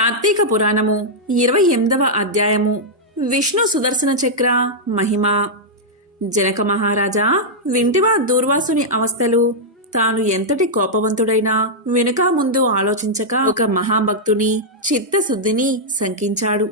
కార్తీక పురాణము ఇరవై ఎనిమిదవ అధ్యాయము. విష్ణు సుదర్శన చక్ర మహిమ. జనక మహారాజా వింటివా దూర్వాసుని అవస్థలు తాను ఎంతటి కోపవంతుడైనా వెనుక ముందు ఆలోచించక ఒక మహాభక్తుని చిత్తశుద్ధిని శంకించాడు.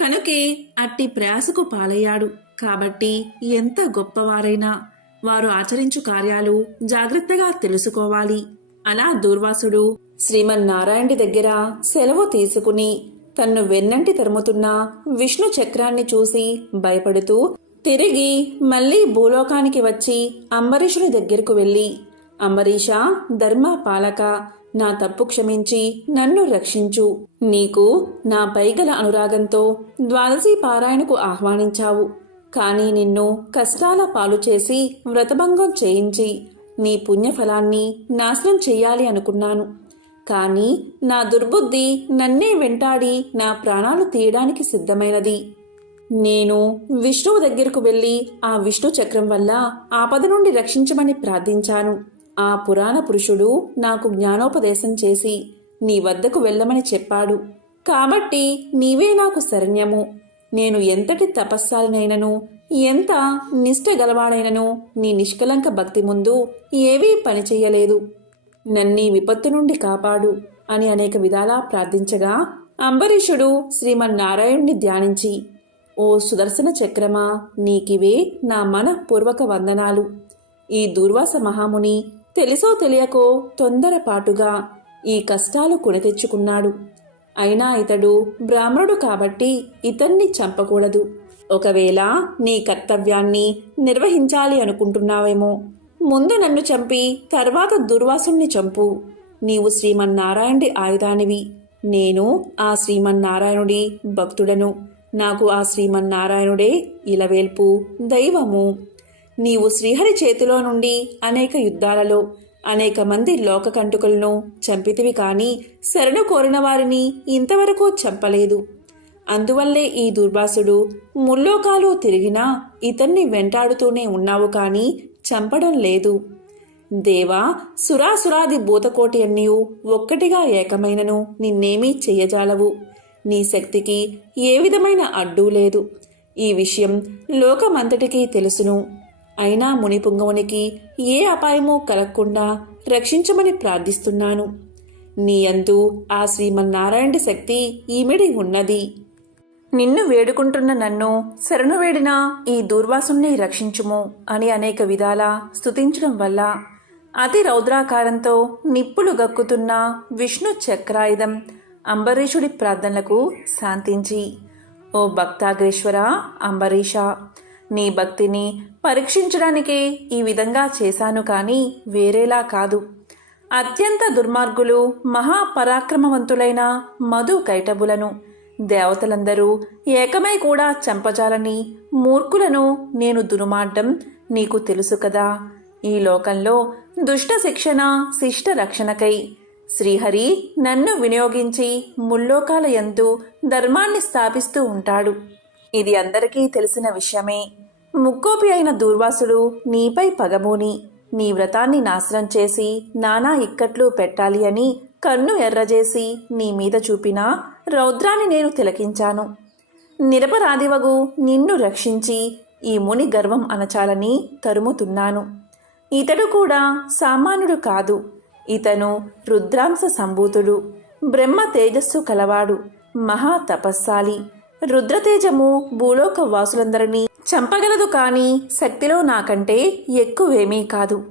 కనుకే అట్టి ప్రయాసకు పాలయ్యాడు. కాబట్టి ఎంత గొప్పవారైనా వారు ఆచరించు కార్యాలు జాగ్రత్తగా తెలుసుకోవాలి. అలా దూర్వాసుడు శ్రీమన్నారాయణి దగ్గర సెలవు తీసుకుని తన్ను వెన్నంటి తరుముతున్న విష్ణు చక్రాన్ని చూసి భయపడుతూ తిరిగి మళ్ళీ భూలోకానికి వచ్చి అంబరీషుని దగ్గరకు వెళ్ళి అంబరీష ధర్మ పాలక నా తప్పు క్షమించి నన్ను రక్షించు. నీకు నా పైగల అనురాగంతో ద్వాదశి పారాయణకు ఆహ్వానించావు. కానీ నిన్ను కష్టాల పాలు చేసి వ్రతభంగం చేయించి నీ పుణ్యఫలాన్ని నాశనం చెయ్యాలి అనుకున్నాను. కానీ నా దుర్బుద్ధి నన్నే వెంటాడి నా ప్రాణాలు తీయడానికి సిద్ధమైనది. నేను విష్ణువు దగ్గరకు వెళ్ళి ఆ విష్ణు చక్రం వల్ల ఆపద నుండి రక్షించమని ప్రార్థించాను. ఆ పురాణ పురుషుడు నాకు జ్ఞానోపదేశం చేసి నీ వద్దకు వెళ్ళమని చెప్పాడు. కాబట్టి నీవే నాకు శరణ్యము. నేను ఎంతటి తపస్సాలినైనను ఎంత నిష్ట గలవాడైనను నీ నిష్కలంక భక్తి ముందు ఏవీ పనిచేయలేదు. నన్నీ విపత్తు నుండి కాపాడు అని అనేక విధాలా ప్రార్థించగా అంబరీషుడు శ్రీమన్నారాయణ్ణి ధ్యానించి ఓ సుదర్శన చక్రమా నీకివే నా మనఃపూర్వక వందనాలు. ఈ దూర్వాస మహాముని తెలుసో తెలియకో తొందరపాటుగా ఈ కష్టాలు కొనతెచ్చుకున్నాడు. అయినా ఇతడు బ్రాహ్మణుడు కాబట్టి ఇతన్ని చంపకూడదు. ఒకవేళ నీ కర్తవ్యాన్ని నిర్వహించాలి అనుకుంటున్నావేమో ముందు నన్ను చంపి తర్వాత దుర్వాసుణ్ణి చంపు. నీవు శ్రీమన్నారాయణుడి ఆయుధానివి. నేను ఆ శ్రీమన్నారాయణుడి భక్తుడను. నాకు ఆ శ్రీమన్నారాయణుడే ఇలవేల్పు దైవము. నీవు శ్రీహరి చేతిలో నుండి అనేక యుద్ధాలలో అనేక మంది లోకకంటుకులను చంపితివి కాని శరణు కోరిన వారిని ఇంతవరకు చంపలేదు. అందువల్లే ఈ దుర్వాసుడు ముల్లోకాలు తిరిగినా ఇతన్ని వెంటాడుతూనే ఉన్నావు కానీ చంపడం లేదు. దేవా సురాసురాది భూతకోటి అన్నీయు ఒక్కటిగా ఏకమైనను నిన్నేమీ చెయ్యజాలవు. నీ శక్తికి ఏ విధమైన అడ్డూ లేదు. ఈ విషయం లోకమంతటికీ తెలుసును. అయినా మునిపుంగవునికి ఏ అపాయమూ కలగకుండా రక్షించమని ప్రార్థిస్తున్నాను. నీ అందు ఆ శ్రీమన్నారాయణ శక్తి ఈమెడి ఉన్నది. నిన్ను వేడుకుంటున్న నన్ను శరణు వేడినా ఈ దూర్వాసుని రక్షించుము అని అనేక విధాల స్తుతించడం వల్ల అతి రౌద్రాకారంతో నిప్పులు గక్కుతున్న విష్ణు చక్రాయుధం అంబరీషుడి ప్రార్థనలకు శాంతించి. ఓ భక్తాగ్రేశ్వర అంబరీష నీ భక్తిని పరీక్షించడానికే ఈ విధంగా చేశాను కానీ వేరేలా కాదు. అత్యంత దుర్మార్గులు మహాపరాక్రమవంతులైన మధు కైటబులను దేవతలందరూ ఏకమై కూడా చంపజాలని మూర్ఖులను నేను దునుమాడ్డం నీకు తెలుసు కదా. ఈ లోకంలో దుష్ట శిక్షణ శిష్ట రక్షణకై శ్రీహరి నన్ను వినియోగించి ముల్లోకాల ఎందు ధర్మాన్ని స్థాపిస్తూ ఉంటాడు. ఇది అందరికీ తెలిసిన విషయమే. ముక్కోపి అయిన దూర్వాసుడు నీపై పగబూని నీ వ్రతాన్ని నాశనం చేసి నానా ఇక్కట్లు పెట్టాలి అని కన్ను ఎర్రజేసి నీ మీద చూపినా రౌద్రాన్ని నేను తిలకించాను. నిరపరాధివగు నిన్ను రక్షించి ఈ ముని గర్వం అనచాలని తరుముతున్నాను. ఇతడు కూడా సామాన్యుడు కాదు. ఇతను రుద్రాంశ సంభూతుడు. బ్రహ్మ తేజస్సు కలవాడు. మహా తపస్సాలి. రుద్రతేజము భూలోక వాసులందరినీ చంపగలదు కానీ శక్తిలో నాకంటే ఎక్కువేమీ కాదు.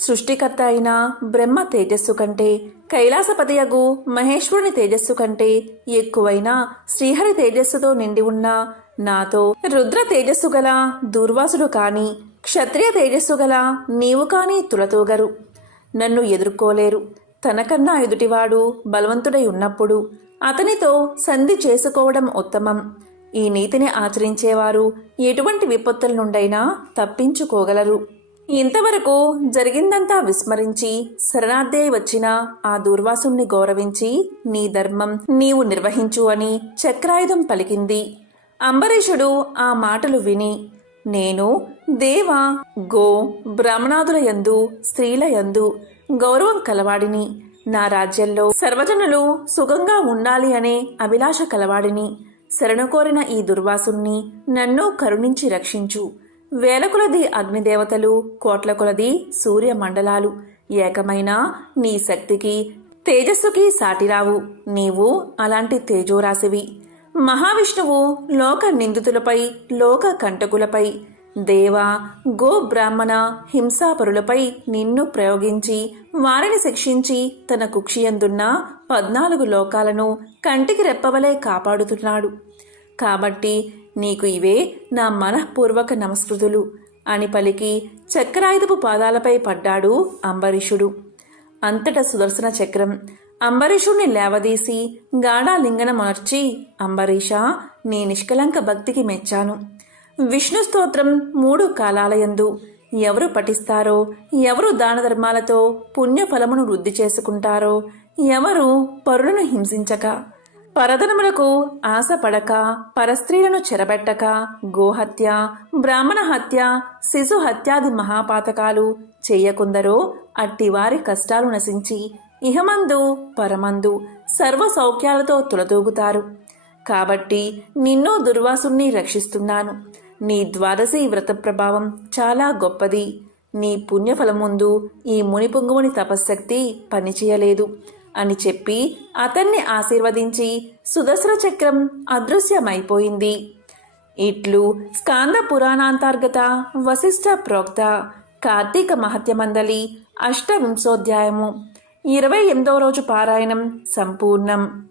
సృష్టికర్త అయిన బ్రహ్మ తేజస్సు కంటే కైలాసపతియగు మహేశ్వరుని తేజస్సు కంటే ఎక్కువైన శ్రీహరి తేజస్సుతో నిండి ఉన్న నాతో రుద్ర తేజస్సు గల దూర్వాసుడు కాని క్షత్రియ తేజస్సు గల నీవు కాని తులతూగరు. నన్ను ఎదుర్కోలేరు. తనకన్నా ఎదుటివాడు బలవంతుడై ఉన్నప్పుడు అతనితో సంధి చేసుకోవడం ఉత్తమం. ఈ నీతిని ఆచరించేవారు ఎటువంటి విపత్తుల నుండైనా తప్పించుకోగలరు. ఇంతవరకు జరిగిందంతా విస్మరించి శరణార్థి వచ్చిన ఆ దూర్వాసుణ్ణి గౌరవించి నీ ధర్మం నీవు నిర్వహించు అని చక్రాయుధం పలికింది. అంబరీషుడు ఆ మాటలు విని నేను దేవ గో బ్రాహ్మణాదుల యందు స్త్రీల యందు గౌరవం కలవాడిని. నా రాజ్యంలో సర్వజనులు సుఖంగా ఉండాలి అనే అభిలాష కలవాడిని. శరణు కోరిన ఈ దుర్వాసుణ్ణి నన్ను కరుణించి రక్షించు. వేల కొలది అగ్నిదేవతలు కోట్ల కొలది సూర్య మండలాలు ఏకమైన నీ శక్తికి తేజస్సుకి సాటిరావు. నీవు అలాంటి తేజోరాశివి. మహావిష్ణువు లోక నిందితులపై లోక కంటకులపై దేవ గో బ్రాహ్మణ హింసాపరులపై నిన్ను ప్రయోగించి వారిని శిక్షించి తన కుక్షియందున్న పద్నాలుగు లోకాలను కంటికి రెప్పవలే కాపాడుతున్నాడు. కాబట్టి నీకు ఇవే నా మనఃపూర్వక నమస్కృతులు. అని పలికి చక్రాయుధపు పాదాలపై పడ్డాడు అంబరీషుడు. అంతట సుదర్శన చక్రం. అంబరీషుణ్ణి లేవదీసి గాఢాలింగనమర్చి అంబరీష నీ నిష్కలంక భక్తికి మెచ్చాను. విష్ణు స్తోత్రం మూడు కాలాలయందు ఎవరు పఠిస్తారో ఎవరు దాన ధర్మాలతో పుణ్యఫలమును వృద్ధి చేసుకుంటారో ఎవరు పరులను హింసించక. పరధనములకు ఆశపడక పరస్త్రీలను చెరబెట్టక గోహత్య బ్రాహ్మణ హత్య శిశు హత్యాది మహాపాతకాలు చెయ్యకుందరో అట్టివారి కష్టాలు నశించి ఇహమందు పరమందు సర్వ సౌఖ్యాలతో తులతూగుతారు. కాబట్టి నిన్ను దుర్వాసుని రక్షిస్తున్నాను. నీ ద్వాదశి వ్రత ప్రభావం చాలా గొప్పది. నీ పుణ్యఫలం ముందు ఈ మునిపుంగుముని తపశ్శక్తి పనిచేయలేదు. అని చెప్పి అతన్ని ఆశీర్వదించి సుదర్శన చక్రం అదృశ్యమైపోయింది. ఇట్లు స్కాంద పురాణాంతర్గత వశిష్ఠ ప్రోక్త కార్తీక మహత్యమందలి అష్టవింశోధ్యాయము ఇరవై ఎనిమిదవ రోజు పారాయణం సంపూర్ణం.